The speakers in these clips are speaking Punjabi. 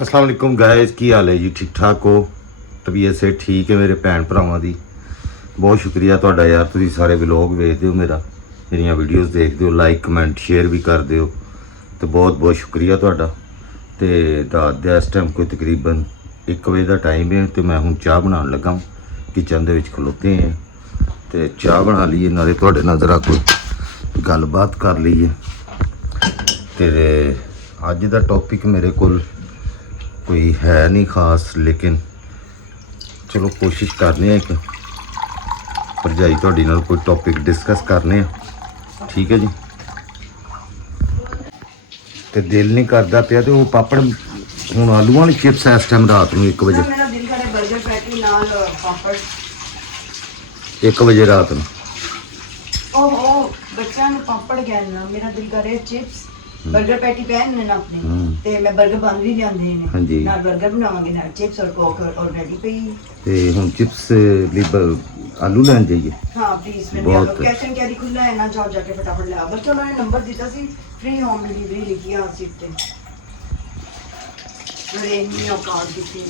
अस्सलाम वालेकुम गाइस, की हाल है जी? ठीक ठाक हो? तबीयत से ठीक है मेरे भैन भरावां दी। बहुत शुक्रिया तुहाडा यार, तुसीं सारे व्लॉग वेखदे हो मेरियां वीडियोज़ देखदे हो, लाइक कमेंट शेयर भी करदे हो, तो बहुत बहुत शुक्रिया तुहाडा। तो रात दे इस टाइम कोई तकरीबन 1 बजे का टाइम है, तो मैं हुण चाह बनाउण लगा। किचन दे विच खलोते हैं तो चाह बना लीए, नाले तुहाडे नाल जरा कोई गलबात कर लीए। तो अज दा टॉपिक मेरे कोल कोई है नहीं खास, लेकिन चलो कोशिश करने एक भरजाई तुहाडी नाल कोई टॉपिक डिस्कस करने। ठीक है जी। तो दिल नहीं करता पिया तो वो पापड़ हुण आलू वाली चिप्स इस टाइम रात में 1 बजे, मेरा दिल करे बर्गर पैटी नाल पापड़। 1 बजे रात में। ओहो बच्चों ਨੂੰ ਪਾਪੜ ਕਹਿਣਾ, ਮੇਰਾ ਦਿਲ ਕਰੇ ਚਿਪਸ ਬਰਗਰ ਪੈਟੀ ਪਹਿਨਣੇ ਨਾ ਆਪਣੇ, ਤੇ ਮੈਂ ਬਰਗਰ ਬਣ ਵੀ ਲਿਆਂਦੇ ਨੇ, ਹਾਂਜੀ। ਨਾਲ ਬਰਗਰ ਬਣਾਵਾਂਗੇ ਨਾਲ ਚਿਪਸ ਔਰ ਕੋਕ ਔਰ ਰੈਡੀ ਪਈ। ਤੇ ਹੁਣ चिप्स ਲਈ आलू लैन जाइए। हाँ प्लीज, मैं बहुत। कैश एंड कैरी खुला है ना, जाओ जाके फटाफट ले आओ। बच्चों उन्होंने नंबर दिया सी, फ्री होम डिलीवरी लिखी है सीट पे, मेरे नहीं औकात दी।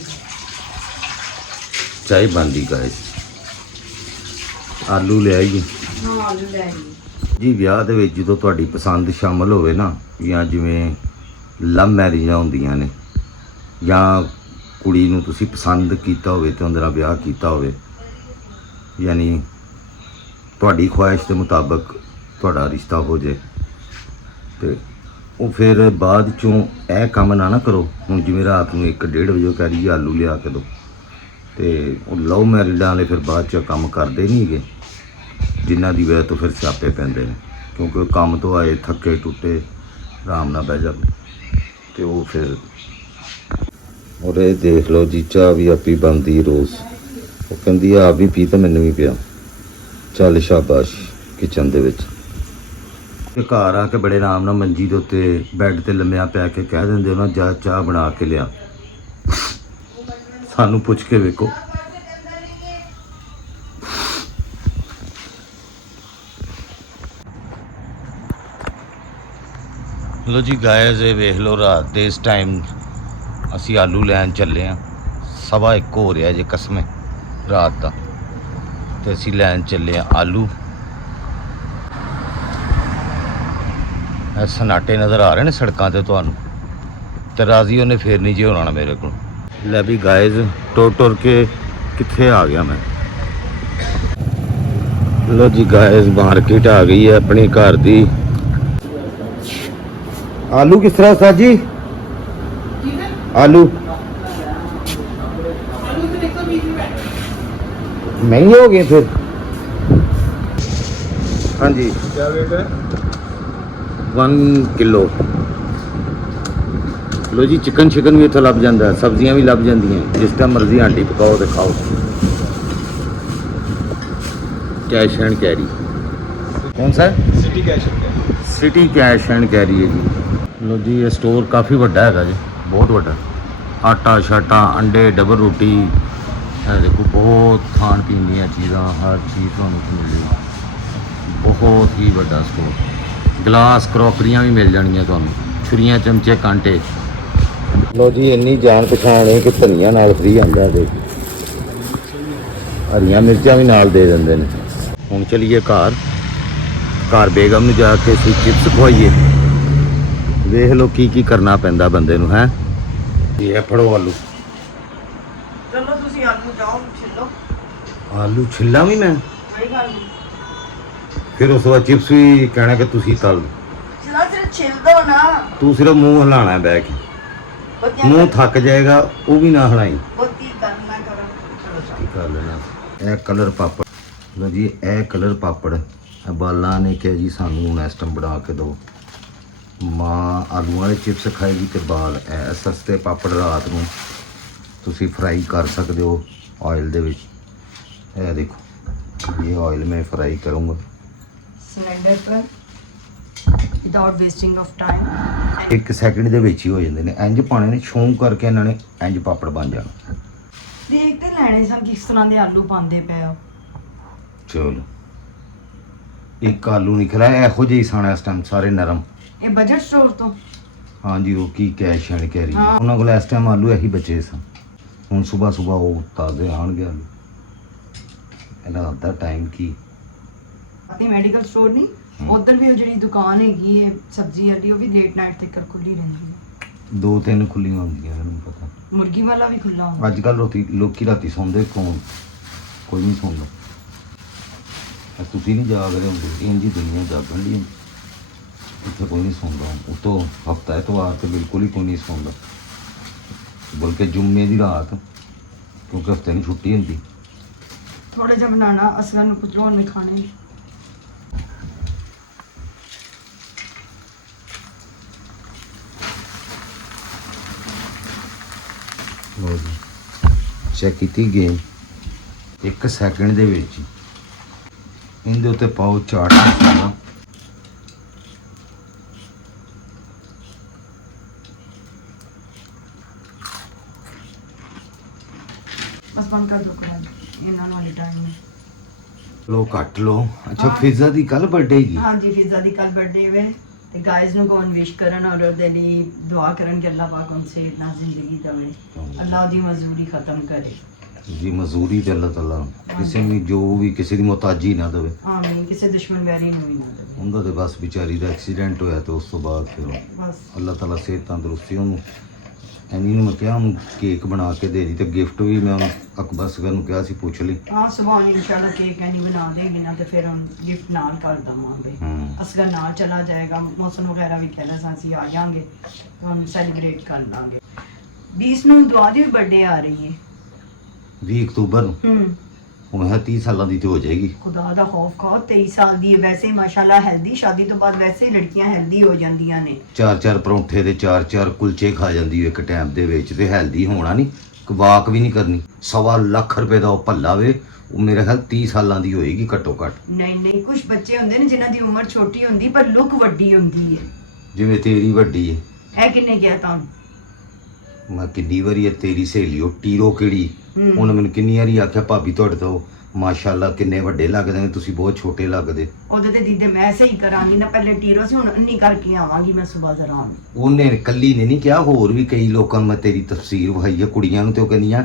चाय बनती गाइस, आलू ले आइए। हाँ आलू ले आई जी। ਵਿਆਹ ਦੇ ਵਿੱਚ ਜਦੋਂ ਤੁਹਾਡੀ ਪਸੰਦ ਸ਼ਾਮਲ ਹੋਵੇ ਨਾ, ਜਾਂ ਜਿਵੇਂ ਲਵ ਮੈਰਿਜਾਂ ਹੁੰਦੀਆਂ ਨੇ, ਜਾਂ ਕੁੜੀ ਨੂੰ ਤੁਸੀਂ ਪਸੰਦ ਕੀਤਾ ਹੋਵੇ ਤੇ ਉਹਦੇ ਨਾਲ ਵਿਆਹ ਕੀਤਾ ਹੋਵੇ, ਯਾਨੀ ਤੁਹਾਡੀ ਖੁਆਇਸ਼ ਦੇ ਮੁਤਾਬਕ ਤੁਹਾਡਾ ਰਿਸ਼ਤਾ ਹੋ ਜੇ, ਤੇ ਉਹ ਫਿਰ ਬਾਅਦ ਚੋਂ ਇਹ ਕੰਮ ਨਾ ਕਰੋ। ਹੁਣ ਜਿਵੇਂ ਰਾਤ ਨੂੰ 1-1:30 ਵਜੇ ਕਹਿ ਰਹੀ ਆਲੂ ਲਿਆ ਕੇ ਦਿਓ, ਤੇ ਉਹ ਲਵ ਮੈਰਿਜਾਂ ਵਾਲੇ ਫਿਰ ਬਾਅਦ 'ਚ ਕੰਮ ਕਰਦੇ ਨਹੀਂ ਹੈਗੇ, ਜਿਨ੍ਹਾਂ ਦੀ ਵਜ੍ਹਾ ਤੋਂ ਫਿਰ ਸਿਆਪੇ ਪੈਂਦੇ ਨੇ, ਕਿਉਂਕਿ ਕੰਮ ਤੋਂ ਆਏ ਥੱਕੇ ਟੁੱਟੇ ਆਰਾਮ ਨਾਲ ਬਹਿ ਜਾਂਦੇ, ਤੇ ਉਹ ਫਿਰ ਔਰ ਇਹ ਦੇਖ ਲਓ ਜੀ, ਚਾਹ ਵੀ ਆਪੀ ਬਣਦੀ ਰੋਜ਼। ਉਹ ਕਹਿੰਦੀ ਆਪ ਵੀ ਪੀ ਤਾਂ ਮੈਨੂੰ ਵੀ ਪਿਆ। ਚੱਲ ਸ਼ਾਬਾਸ਼। ਕਿਚਨ ਦੇ ਵਿੱਚ ਤੇ ਘਰ ਆ ਕੇ ਬੜੇ ਆਰਾਮ ਨਾਲ ਮੰਜੀ ਦੇ ਉੱਤੇ ਬੈੱਡ ਤੇ ਲੰਮਿਆ ਪੈ ਕੇ ਕਹਿ ਦਿੰਦੇ ਹੋ ਨਾ, ਜਾ ਚਾਹ ਬਣਾ ਕੇ ਲਿਆ। ਸਾਨੂੰ ਪੁੱਛ ਕੇ ਵੇਖੋ। लो जी गाइस, ये वेख लो रात के इस टाइम असी आलू लैन चले हाँ। 1:15 हो रहा जे कसमें रात का, तो असी लैन चले हाँ आलू। सन्नाटे नज़र आ रहे हैं सड़कों से तुहानू, तो राजी उन्हें फिर नहीं जी होना मेरे को। लै भी गाइस, टुर टुर के कित्थे आ गया मैं। लो जी गाइस, मार्केट आ गई है अपने घर की। आलू किस तरह उस्ताद जी? आलू महंगे हो गए फिर? हाँ जी। क्या रेट है? 1 किलो। लो जी, चिकन शिकन भी इतना लग जाता है, सब्जियां भी लग जाती, जिस टाइम मर्जी आंटी पकाओ तो खाओ। कैश एंड कैरी कौन सा है? सिटी कैश है। सिटी कैश एंड कैरी है जी। लो जी, ये स्टोर काफ़ी बड़ा है जी, बहुत बड़ा। आटा शाटा अंडे डबल रोटी, देखो बहुत खान पीन दी चीज़ा, हर चीज़ तुहानू मिल जाएगी। बहुत ही बड़ा स्टोर, गिलास क्रॉकरियाँ भी मिल जानियां तुहानू, छुरियाँ चमचे कांटे। लो जी, इन्नी जान पछाण है कि धनिया नाल फ्री आंदा है, हरियां मिर्चां भी नाल दे देंदे ने। हुण चलीए घर बेगम नूं जाके चिप्स खवाइए। देख लो की करना पैंदा बंदे नूं है। ये फड़ो आलू। चलो तुसी आलू जाओ छिलो। आलू छिल्ला भी मैं, कोई गल नहीं, फिर उस बाद चिप्स भी कहना कि तुसी तल। चलो सिर्फ छिल दो ना। तू सिर्फ मुंह हिलाना है बैठ के, मुंह थक जाएगा, वो भी ना हिलाई। होती करना करो। चलो जाओ। कर लेना। ए कलर पापड़। लो जी, ए कलर पापड़ बाला ने कहा जी सानू हुण इस टाइम बना के दो। माँ आलू वाले चिप्स खाएगी तो बाल ए सस्ते पापड़ रात में तुसी फ्राई कर सकते हो ऑयल दे विच। ए देखो, ये ऑयल में फ्राई करूँगा सिलेंडर पर without wasting of time. 1 second दे विच ही हो जाते हैं। इंज पाने ने छौं करके इन्होंने इंज पापड़ बन जाना। देखते लैने सन किस तरह के आलू पाते पे हो। चलो, एक आलू निकला इहो जिहा ही साना इस टाइम, सारे नरम। ये बजट स्टोर तो ਹਾਂਜੀ ਉਹ ਕੀ ਕੈਸ਼ ਐਂਡ ਕੈਰੀ ਹਾਂ। ਉਹਨਾਂ ਕੋਲ ਇਸ ਟਾਈਮ ਆਲੂ ਇਹੀ ਬਚੇ ਸਨ। ਹੁਣ ਸਵੇਰ ਉਹ ਤਾਜ਼ੇ ਆਉਣਗੇ ਆਲੂ। ਇਹਨਾਂ ਦਾ ਟਾਈਮ ਕੀ ਆਪਣੀ ਮੈਡੀਕਲ ਸਟੋਰ ਨਹੀਂ, ਉਧਰ ਵੀ ਉਹ ਜਿਹੜੀ ਦੁਕਾਨ ਹੈਗੀ ਹੈ ਸਬਜ਼ੀ ਵਾਲੀ, ਉਹ ਵੀ ਲੇਟ ਨਾਈਟ ਤੱਕ ਖੁੱਲੀ ਰਹਿੰਦੀ ਹੈ। 2-3 ਖੁੱਲੀਆਂ ਹੁੰਦੀਆਂ ਮੈਨੂੰ ਪਤਾ। ਮੁਰਗੀ ਵਾਲਾ ਵੀ ਖੁੱਲਾ ਹੁੰਦਾ। ਅੱਜ ਕੱਲ ਲੋਕੀ ਰਾਤੀ ਸੌਂਦੇ ਕੌਣ? ਕੋਈ ਨਹੀਂ ਸੌਂਦਾ। ਤੁਸੀਂ ਨਹੀਂ ਜਾਗ ਰਹੇ ਹੁੰਦੇ, ਇੰਝ ਹੀ ਦੁਨੀਆ ਜਾਗਣ ਦੀ। ਇੱਥੇ ਕੋਈ ਨਹੀਂ ਸੌਂਦਾ। ਉਤੋਂ ਹਫਤਾ ਐਤਵਾਰ ਤੇ ਬਿਲਕੁਲ ਹੀ ਕੋਈ ਨਹੀਂ ਸੌਂਦਾ, ਬਲਕਿ ਜੁੰਮੇ ਦੀ ਰਾਤ, ਕਿਉਂਕਿ ਹਫਤੇ ਨੂੰ ਛੁੱਟੀ ਹੁੰਦੀ। ਥੋੜਾ ਜਿਹਾ ਬਣਾਣਾ, ਅਸਲਾਂ ਨੂੰ ਪੁੱਤਰੋਂ ਨੇ ਖਾਣੇ। ਲਓ ਜੀ, ਚੈੱਕ ਕੀਤੀ ਗੇਮ 1 ਸੈਕਿੰਡ ਦੇ ਵਿੱਚ ਹੀ। ਇਹਦੇ ਉੱਤੇ ਪਾਓ ਚਾਟ ਮਸਾਲਾ, ਬਸ ਬੰਦ ਕਰ ਦੋ ਕਰਾਂ ਇਹਨਾਂ ਨੂੰ ਵਾਲੇ ਟਾਈਮ में। ਲੋ ਕੱਟ ਲੋ। ਅੱਛਾ ਹਾਂ। ਫਿਜ਼ਾ ਦੀ ਕੱਲ ਬਰਥਡੇ ਹੈਗੀ। ਹਾਂਜੀ ਫਿਜ਼ਾ ਦੀ ਕੱਲ ਬਰਥਡੇ ਵੇ ਤੇ ਗਾਇਜ਼ ਨੂੰ ਕੋਨ ਵਿਸ਼ ਕਰਨ ਔਰ ਉਹਦੇ ਲਈ ਦੁਆ ਕਰਨ ਕਿ ਅੱਲਾਹ ਪਾਕ ਉਨਸੇ ਇਤਨਾ ਜ਼ਿੰਦਗੀ ਦੇਵੇ, ਅੱਲਾਹ ਦੀ ਮਜ਼ਦੂਰੀ ਖਤਮ ਕਰੇ। ਜੀ ਮਜ਼ਦੂਰੀ ਤੇ ਅੱਲਾਹ ਤਾਲਾ ਕਿਸੇ ਨੂੰ ਜੋ ਵੀ ਕਿਸੇ ਦੀ ਮੁਹਤਾਜੀ ਨਾ ਦੇਵੇ। ਆਮੀਨ। ਕਿਸੇ ਦੁਸ਼ਮਣ ਵੈਰੀ ਨੂੰ ਵੀ ਨਾ ਦੇਵੇ। ਉਹਦਾ ਤੇ ਬਸ ਵਿਚਾਰੀ ਦਾ ਐਕਸੀਡੈਂਟ ਹੋਇਆ ਤੇ ਉਸ ਤੋਂ ਬਾਅਦ ਫਿਰ ਬਸ ਅੱਲਾਹ ਤਾਲਾ ਸਿਹਤ ਤੰਦਰੁਸਤੀ ਉਹਨੂੰ। ਐਨੀ ਨੂੰ ਮੈਂ ਕਿਹਾ ਉਹਨੂੰ ਕੇਕ ਬਣਾ ਕੇ ਦੇ ਦੀ ਤੇ ਗਿਫਟ ਵੀ ਮੈਂ ਉਹਨੂੰ ਅਕਬਰ ਸਗਰ ਨੂੰ ਕਿਹਾ ਸੀ ਪੁੱਛ ਲਈ। ਹਾਂ ਸੁਭਾਨ ਇਨਸ਼ਾਅੱਲਾ ਕੇਕ ਐਨੀ ਬਣਾ ਦੇਗੀ ਨਾ ਤੇ ਫਿਰ हम ਗਿਫਟ ਨਾਲ ਕਰ ਦਵਾਂਗੇ। ਅਸਗਰ ਨਾਲ ਚਲਾ ਜਾਏਗਾ, ਮੌਸਮ ਵਗੈਰਾ ਵੀ ਕਹਿੰਦਾ ਸਾਂ ਅਸੀਂ ਆ ਜਾਾਂਗੇ, हम ਸੈਲੀਬ੍ਰੇਟ ਕਰ ਲਾਂਗੇ। 20 ਨੂੰ ਦੁਆ ਦੀ ਵੀ ਬਰਥਡੇ ਆ ਰਹੀ ਹੈ। 20 ਅਕਤੂਬਰ ਨੂੰ ਹੁਣ ਹੈ 30 ਸਾਲਾਂ ਦੀ ਤੇ ਹੋ ਜਾਏਗੀ। ਖੁਦਾ ਦਾ ਖੌਫ ਖਾਓ, 23 ਸਾਲ ਦੀ ਹੈ। ਵੈਸੇ ਹੀ ਮਾਸ਼ਾਅੱਲਾ ਹੈਲਦੀ, ਸ਼ਾਦੀ ਤੋਂ ਬਾਅਦ ਵੈਸੇ ਹੀ ਲੜਕੀਆਂ ਹੈਲਦੀ ਹੋ ਜਾਂਦੀਆਂ ਨੇ। 4-4 ਪਰੌਂਠੇ ਤੇ 4-4 ਕੁਲਚੇ ਖਾ ਜਾਂਦੀ ਹੈ ਇੱਕ ਟਾਈਮ ਦੇ ਵਿੱਚ, ਤੇ ਹੈਲਦੀ ਹੋਣਾ ਨਹੀਂ, ਵਾਕ ਵੀ ਨਹੀਂ ਕਰਨੀ। 1.25 ਲੱਖ ਰੁਪਏ ਦਾ ਉਹ ਭੱਲਾ ਵੇ, ਉਹ ਮੇਰੇ ਖਿਆਲ 30 ਸਾਲਾਂ ਦੀ ਹੋਏਗੀ ਘੱਟੋ ਘੱਟ। ਨਹੀਂ ਨਹੀਂ, ਕੁਝ ਬੱਚੇ ਹੁੰਦੇ ਨੇ ਜਿਨ੍ਹਾਂ ਦੀ ਉਮਰ ਛੋਟੀ ਹੁੰਦੀ ਪਰ ਲੁੱਕ ਵੱਡੀ ਹੁੰਦੀ ਹੈ। ਜਿਵੇਂ ਤੇਰੀ ਵੱਡੀ ਹੈ। ਇਹ ਕਿੰਨੇ ਗਿਆ ਤੁਹਾਨੂੰ? ਮੈਂ ਕਿੰਨੀ ਵਾਰੀ ਹੈ ਤੇਰੀ ਸਹੇਲੀ ਉਹ ਟੀਰੋ ਕਿਹੜੀ, ਉਹਨੇ ਮੈਨੂੰ ਕਿੰਨੀ ਵਾਰੀ ਆਖਿਆ ਭਾਬੀ ਤੁਹਾਡੇ ਤੋਂ ਮਾਸ਼ਾਅੱਲਾ ਕਿੰਨੇ ਵੱਡੇ ਲੱਗਦੇ ਨੇ, ਤੁਸੀਂ ਬਹੁਤ ਛੋਟੇ ਲੱਗਦੇ। ਉਹਦੇ ਤੇ ਦੀਦੇ ਮੈਂ ਸਹੀ ਕਰਾਂਗੀ ਨਾ, ਪਹਿਲੇ ਟੀਰੋ ਸੀ, ਹੁਣ ਅੰਨੀ ਕਰਕੇ ਆਵਾਂਗੀ ਮੈਂ ਸਵੇਰ ਜ਼ਰਾ। ਉਹਨੇ ਕੱਲੀ ਨੇ ਨਹੀਂ ਕਿਹਾ, ਹੋਰ ਵੀ ਕਈ ਲੋਕਾਂ ਨੂੰ ਮੈਂ ਤੇਰੀ ਤਫਸੀਰ ਵਹਾਈ ਹੈ ਕੁੜੀਆਂ ਨੂੰ, ਤੇ ਉਹ ਕਹਿੰਦੀਆਂ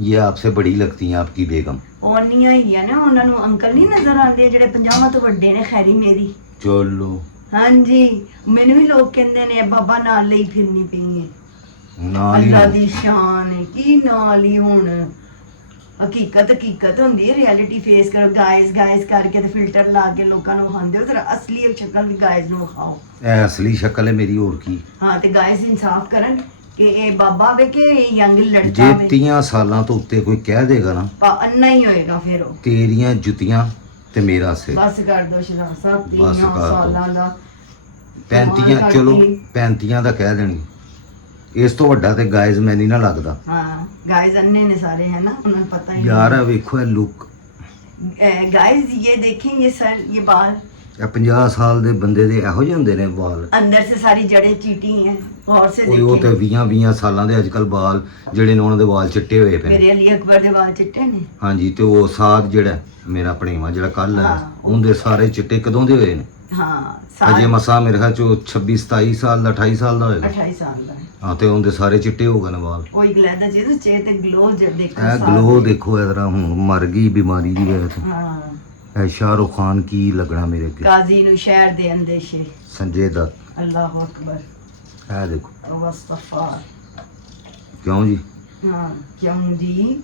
ਇਹ ਆਪਸੇ ਬੜੀ ਲੱਗਤੀ ਹੈ ਆਪਕੀ ਬੇਗਮ। ਉਹ ਅੰਨੀਆਂ ਹੀ ਆ ਨਾ, ਉਹਨਾਂ ਨੂੰ ਅੰਕਲ ਨਹੀਂ ਨਜ਼ਰ ਆਉਂਦੇ ਜਿਹੜੇ 50 ਤੋਂ ਵੱਡੇ ਨੇ। ਖੈਰੀ ਮੇਰੀ। ਚਲੋ ਹਾਂਜੀ, ਮੈਨੂੰ ਵੀ ਲੋਕ ਕਹਿੰਦੇ ਨੇ ਬਾਬਾ ਨਾਲ ਲਈ ਫਿਰਨੀ ਪਈ ਹੈ। ਨਾਲ ਹੀ ਅੱਲਾ ਦੀ ਸ਼ਾਨ ਹੈ ਕੀ ਨਾਲ ਹੀ। ਹੁਣ ਹਕੀਕਤ ਹੁੰਦੀ ਹੈ, ਰਿਐਲਿਟੀ ਫੇਸ ਕਰੋ। ਗਾਇਜ਼ ਕਰਕੇ ਤੇ ਫਿਲਟਰ ਲਾ ਕੇ ਲੋਕਾਂ ਨੂੰ ਖਾਂਦੇ ਹੋ, ਤੇ ਅਸਲੀ ਸ਼ਕਲ ਵੀ ਗਾਇਜ਼ ਨੂੰ ਖਾਓ। ਇਹ ਅਸਲੀ ਸ਼ਕਲ ਹੈ ਮੇਰੀ, ਹੋਰ ਕੀ। ਹਾਂ ਤੇ ਗਾਇਜ਼ ਇਨਸਾਫ ਕਰਨ ਕਿ ਇਹ ਬਾਬਾ ਵੇ ਕਿ ਇਹ ਯੰਗ ਲੜਕਾ ਜੇ ਵੇ। 30 ਸਾਲਾਂ ਤੋਂ ਉੱਤੇ ਕੋਈ ਕਹਿ ਦੇਗਾ ਨਾ, ਅੰਨਾ ਹੀ ਹੋਏਗਾ ਫਿਰ ਉਹ। ਤੇਰੀਆਂ ਜੁੱਤੀਆਂ ਤੇ ਮੇਰਾ ਸਿਰ। ਬਸ ਕਰ ਦੋ ਸ਼ਰਾਬ ਸਾਹਿਬ, 30 ਬਸ ਕਰ ਦਿਓ। ਸਾਲਾਂ ਦਾ 35 ਚਲੋ 35 ਦਾ ਕਹਿ ਦੇਣੀ, ਇਸ ਤੋਂ ਵੱਡਾ ਤੇ ਗਾਇਜ਼ ਮੈਂ ਨਹੀਂ ਨਾ ਲੱਗਦਾ। ਹਾਂ ਗਾਇਜ਼ ਅੰਨੇ ਨੇ ਸਾਰੇ, है ना, उन्हें पता ही ਯਾਰ ਆ ਵੇਖੋ ਇਹ ਲੁੱਕ। गाइस ये देखें, ये सर, ये बाल ਇਹ 50 ਸਾਲ ਦੇ ਬੰਦੇ ਦੇ ਇਹੋ ਜਿਹੇ ਹੁੰਦੇ ਨੇ ਵਾਲ। अंदर से सारी जड़ें चीटी हैं, गौर से ਉਹ ਤੇ देखें। 20 ਸਾਲਾਂ ਦੇ ਅੱਜ ਕੱਲ ਵਾਲ ਜਿਹੜੇ ਨੇ ਉਹਨਾਂ ਦੇ ਵਾਲ ਚਿੱਟੇ ਹੋਏ ਪਏ ਨੇ। मेरे अली अकबर ਦੇ ਵਾਲ ਚਿੱਟੇ ਨੇ। ਹਾਂਜੀ ਤੇ ਉਹ ਸਾਦ ਜਿਹੜਾ ਮੇਰਾ ਭਣੇਵਾ ਜਿਹੜਾ ਕੱਲ ਹੈ, ਹਾਂ। ਉਹਦੇ ਸਾਰੇ ਚਿੱਟੇ ਕਦੋਂ ਦੇ ਹੋਏ ਨੇ? ਹਾਂ ਅਜੇ ਮਸਾ ਮੇਰੇ ਖਿਆਲ ਚ 26 27 ਸਾਲ ਦਾ 28 ਸਾਲ ਦਾ ਹੋਏਗਾ। 28 ਸਾਲ ਦਾ ਹੈ। ਹਾਂ ਤੇ ਉਹਦੇ ਸਾਰੇ ਚਿੱਟੇ ਹੋ ਗਏ ਨੇ ਵਾਲ। ਉਹ ਇੱਕ ਲੈਦਾ ਚੀਜ਼ ਚੇ ਤੇ ਗਲੋ ਜਦ ਦੇਖੋ ਇਹ ਗਲੋ ਦੇਖੋ ਇਹਦਾ, ਹੁਣ ਮਰ ਗਈ ਬਿਮਾਰੀ ਦੀ ਵਜ੍ਹਾ ਤੋਂ। ਹਾਂ ਇਹ ਸ਼ਾਹਰੁਖ ਖਾਨ ਕੀ ਲੱਗਣਾ ਮੇਰੇ ਅੱਗੇ। ਕਾਜ਼ੀ ਨੂੰ ਸ਼ਹਿਰ ਦੇ ਅੰਦੇਸ਼ੇ। ਸੰਜੇ ਦੱਤ। ਅੱਲਾਹੁ ਅਕਬਰ। ਇਹ ਦੇਖੋ ਵਸਤਫਾਰ। ਕਿਉਂ ਜੀ? ਹਾਂ ਕਿਉਂ ਜੀ,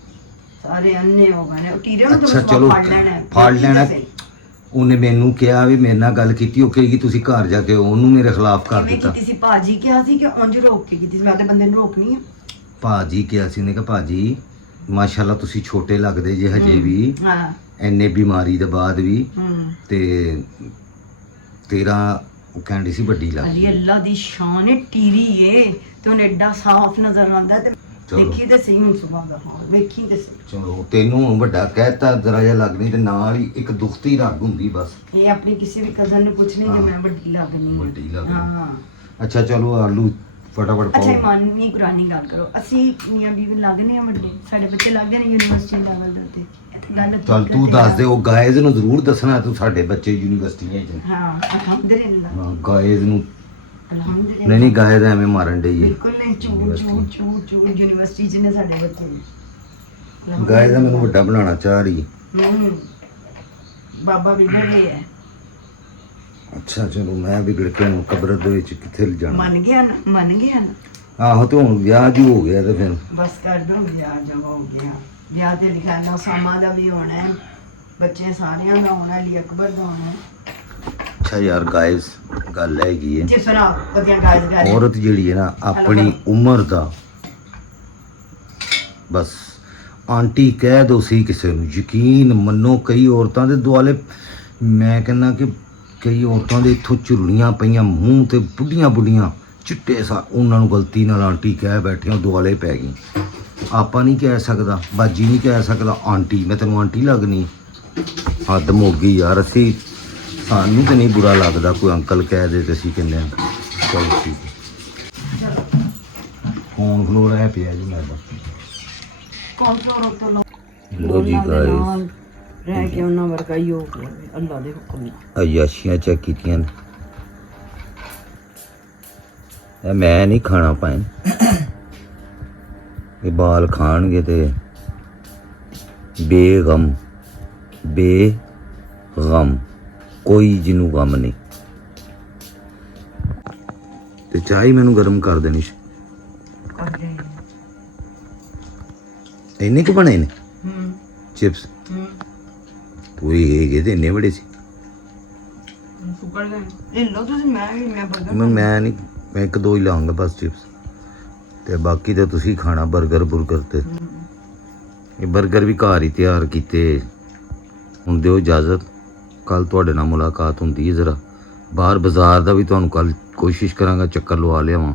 ਸਾਰੇ ਅੰਨੇ ਹੋ ਗਏ ਨੇ। ਉਹ ਟੀਰੇ ਨੂੰ ਅੱਛਾ, ਤਾਂ ਚਲੋ, ਫੜ ਲੈਣਾ ਹੈ। ਫੜ ਲੈਣਾ। ਉਹਨੇ ਮੈਨੂੰ ਕਿਹਾ ਵੀ ਮੇਰੇ ਨਾਲ ਗੱਲ ਕੀਤੀ, ਉਹ ਕਹੇਗੀ ਤੁਸੀਂ ਘਰ ਜਾ ਕੇ ਉਹਨੂੰ ਮੇਰੇ ਖਿਲਾਫ ਕਰ ਕਿਵੇਂ ਦਿੱਤਾ। ਕੀਤੀ ਸੀ? ਭਾਜੀ ਕਿਹਾ ਸੀ ਕਿ ਉਂਝ ਰੋਕ ਕੇ ਕੀਤੀ ਸੀ? ਮੈਂ ਤੇ ਬੰਦੇ ਨੂੰ ਰੋਕਣੀ ਆ। ਭਾਜੀ ਕਿਹਾ ਸੀ, ਉਹਨੇ ਕਿਹਾ ਭਾਜੀ ਮਾਸ਼ਾਅੱਲਾ ਤੁਸੀਂ ਛੋਟੇ ਲੱਗਦੇ ਜੇ ਹਜੇ ਵੀ, ਹਾਂ ਐਨੇ ਬਿਮਾਰੀ ਦੇ ਬਾਅਦ ਵੀ, ਤੇ ਤੇਰਾ ਉਹ ਕਹਿੰਦੀ ਸੀ ਵੱਡੀ ਅਲੀ ਲੱਗਦੀ। ਅੱਲਾ ਦੀ ਸ਼ਾਨ ਹੈ, ਟੀਰੀ ਏ ਤੇ ਉਹਨੇ ਐਡਾ ਸਾਫ਼ ਨਜ਼ਰ ਆਉਂਦਾ ਤੇ ਚਲੋ। ਦੇਖੀ ਤੇ ਸਹੀ ਹੁਣ ਸੁਭਾਨ ਦਾ ਹਾਲ, ਵੇਖੀ ਤੇ ਸਹੀ। ਚਲੋ ਤੈਨੂੰ ਹੁਣ ਵੱਡਾ ਕਹਿਤਾ ਜ਼ਰਾ ਜਿਹਾ ਲੱਗਣੀ, ਤੇ ਨਾਲ ਹੀ ਇੱਕ ਦੁਖਤੀ ਰੱਗ ਹੁੰਦੀ ਬਸ। ਇਹ ਆਪਣੀ ਕਿਸੇ ਵੀ ਕਜ਼ਨ ਨੂੰ ਪੁੱਛ ਲਈ ਕਿ ਹਾਂ। ਮੈਂ ਵੱਡੀ ਲੱਗਣੀ ਹਾਂ। ਵੱਡੀ ਲੱਗਣੀ। ਹਾਂ ਅੱਛਾ ਚਲੋ ਆਲੂ ਫਟਾਫਟ ਅੱਛਾ ਪਾਓ। ਇਮਾਨੀ ਕੁਰਾਨੀ ਗੱਲ ਕਰੋ, ਅਸੀਂ ਮੀਆਂ ਬੀਵੀ ਲੱਗਨੇ ਆ ਵੱਡੇ, ਸਾਡੇ ਬੱਚੇ ਲੱਗਦੇ ਨੇ ਯੂਨੀਵਰਸਿਟੀ ਲੈਵਲ ਦੇ ਉੱਤੇ। ਇਹ ਤਾਂ ਗੱਲ ਚੱਲ ਹਕੀਕਤ ਤੂੰ ਹੈ। ਦੱਸ ਦੇ, ਉਹ ਗਾਇਜ਼ ਨੂੰ ਜ਼ਰੂਰ ਦੱਸਣਾ ਤੂੰ ਸਾਡੇ ਬੱਚੇ ਯੂਨੀਵਰਸਿਟੀਆਂ 'ਚ। ਹਾਂ ਅਲਹਮਦੁਲਿਲਾ। ਹਾਂ ਗਾਇਜ਼ ਨੂੰ ਅਲਹਮਦੁਲਿਲਾ ਨਹੀਂ ਨਹੀਂ ਗਾਇ ਦਾ ਐਵੇਂ ਮਾਰਨ ਡਈ ਏ ਬਿਲਕੁਲ ਨਹੀਂ ਝੂਠ ਯੂਨੀਵਰਸਿਟੀ ਚ ਨੇ ਸਾਡੇ ਬੱਚੇ ਗਾਇ ਦਾ ਮੈਨੂੰ ਵੱਡਾ ਬਣਾਉਣਾ ਚਾਹ ਰਹੀ ਹੂੰ ਬਾਬਾ ਵਿਗੜ ਗਏ ਹੈ ਅੱਛਾ ਚਲੋ ਮੈਂ ਵਿਗੜ ਕੇ ਹੁਣ ਕਬਰ ਦੇ ਵਿੱਚ ਕਿੱਥੇ ਲਿਜਾਣਾ ਮੰਨ ਗਿਆ ਨਾ ਆਹੋ ਤੇ ਹੁਣ ਵਿਆਹ ਜੀ ਹੋ ਗਿਆ ਤੇ ਫਿਰ ਬਸ ਕਰ ਦੋ ਵਿਆਹ ਜਮਾ ਹੋ ਗਿਆ ਵਿਆਹ ਤੇ ਲਿਖਾਣਾ ਸਾਮਾ ਦਾ ਵੀ ਹੋਣਾ ਹੈ ਬੱਚੇ ਸਾਰਿਆਂ ਦਾ ਹੋਣਾ ਹੈ, ਅਲੀ ਅਕਬਰ ਦਾ ਹੋਣਾ ਹੈ। ਅੱਛਾ ਯਾਰ ਗਾਇਸ ਗੱਲ ਹੈਗੀ ਹੈ ਜਿਸ ਤਰ੍ਹਾਂ ਵਧੀਆ ਗਾਇਜ਼ ਗਾ ਔਰਤ ਜਿਹੜੀ ਹੈ ਨਾ ਆਪਣੀ ਉਮਰ ਦਾ ਬਸ ਆਂਟੀ ਕਹਿ ਦੋ ਸੀ ਕਿਸੇ ਨੂੰ ਯਕੀਨ ਮੰਨੋ ਕਈ ਔਰਤਾਂ ਦੇ ਦੁਆਲੇ ਮੈਂ ਕਹਿੰਦਾ ਕਿ ਕਈ ਔਰਤਾਂ ਦੇ ਇੱਥੋਂ ਚੁਰਲੀਆਂ ਪਈਆਂ ਮੂੰਹ ਤੇ ਬੁੱਢੀਆਂ ਚਿੱਟੇ ਸਾ ਉਹਨਾਂ ਨੂੰ ਗਲਤੀ ਨਾਲ ਆਂਟੀ ਕਹਿ ਬੈਠੇ ਉਹ ਦੁਆਲੇ ਪੈ ਗਈ ਆਪਾਂ ਨਹੀਂ ਕਹਿ ਸਕਦਾ ਬਾਜੀ ਨਹੀਂ ਕਹਿ ਸਕਦਾ ਆਂਟੀ ਮੈਂ ਤੈਨੂੰ ਆਂਟੀ ਲੱਗਣੀ ਹੱਦ ਮੋਗੀ ਯਾਰ ਅਸੀਂ ਸਾਨੂੰ ਤੇ ਨਹੀਂ ਬੁਰਾ ਲੱਗਦਾ ਕੋਈ ਅੰਕਲ ਕਹਿ ਦੇ ਤੇ ਅਸੀਂ ਕਹਿੰਦੇ ਹਾਂ ਚਲ ਠੀਕ ਫੋਨ ਫਲੋਰ ਹੈ ਪਿਆ ਜੀ ਮੈਂ ਕੌਣ ਤੋਂ ਰੋਕ ਤੋਂ ਲੋ ਜੀ ਗਾਇਸ ਰਹਿ ਕੇ ਉਹਨਾਂ ਵਰਗਾ ਹੀ ਹੋ ਗਿਆ ਅੱਲਾ ਦੇ ਹੁਕਮ ਨਾਲ ਅਯਾਸ਼ੀਆਂ ਚੈੱਕ ਕੀਤੀਆਂ ਨੇ ਇਹ ਮੈਂ ਨਹੀਂ ਖਾਣਾ ਭਾਈ ਇਹ ਬਾਲ ਖਾਣਗੇ ਤੇ ਬੇਗਮ ਕੋਈ ਜਿਹਨੂੰ ਗਮ ਨਹੀਂ ਤੇ ਚਾਹ ਹੀ ਮੈਨੂੰ ਗਰਮ ਕਰ ਦੇਣੀ ਸੀ। ਕਰਦੇ ਇੰਨੇ ਕੁ ਬਣੇ ਨੇ ਹੂੰ ਚਿਪਸ ਹੂੰ ਪੂਰੀ ਹੈਗੇ ਤੇ ਇੰਨੇ ਬੜੇ ਸੀ ਸੁਕਰ ਗਏ ਇਹ ਲੋ ਤੁਸੀਂ ਮੈਂ ਬਰਗਰ ਮੈਂ ਨਹੀਂ ਮੈਂ ਇੱਕ ਦੋ ਹੀ ਲਾਉਂਗਾ ਬਸ ਚਿਪਸ ਤੇ ਬਾਕੀ ਤੇ ਤੁਸੀਂ ਖਾਣਾ 버ਗਰ ਬੁਰਗਰ ਤੇ ਇਹ 버ਗਰ ਵੀ ਘਰ ਹੀ ਤਿਆਰ ਕੀਤੇ ਹੁਣ ਦਿਓ ਇਜਾਜ਼ਤ ਕੱਲ ਤੁਹਾਡੇ ਨਾਲ ਮੁਲਾਕਾਤ ਹੁੰਦੀ ਹੈ ਜ਼ਰਾ ਬਾਹਰ ਬਾਜ਼ਾਰ ਦਾ ਵੀ ਤੁਹਾਨੂੰ ਕੱਲ ਕੋਸ਼ਿਸ਼ ਕਰਾਂਗਾ ਚੱਕਰ ਲਵਾ ਲਿਆਵਾਂ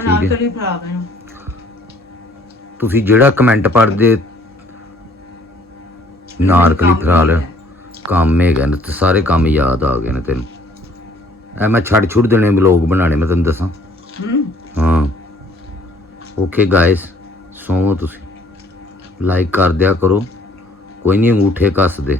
ਅਨਾਰਕਲੀ ਫਰਾਕ ਹੈ ਤੁਸੀਂ ਜਿਹੜਾ ਕਮੈਂਟ ਪੜ੍ਹਦੇ ਨਾਰਕਲੀ ਫਰਾ ਲੈ ਕੰਮ ਹੈਗਾ ਨੇ ਤੇ ਸਾਰੇ ਕੰਮ ਯਾਦ ਆ ਗਏ ਨੇ ਤੈਨੂੰ ਐ ਮੈਂ ਛੱਡ ਦੇਣੇ ਵਲੋਗ ਬਣਾਣੇ ਮੈਂ ਤੈਨੂੰ ਦੱਸਾਂ ਹਾਂ ਓਕੇ ਗਾਇਸ ਸੋਵੋ ਤੁਸੀਂ ਲਾਈਕ ਕਰ ਦਿਆ ਕਰੋ ਕੋਈ ਨਹੀਂ ਅੰਗੂਠੇ ਕੱਸ ਦੇ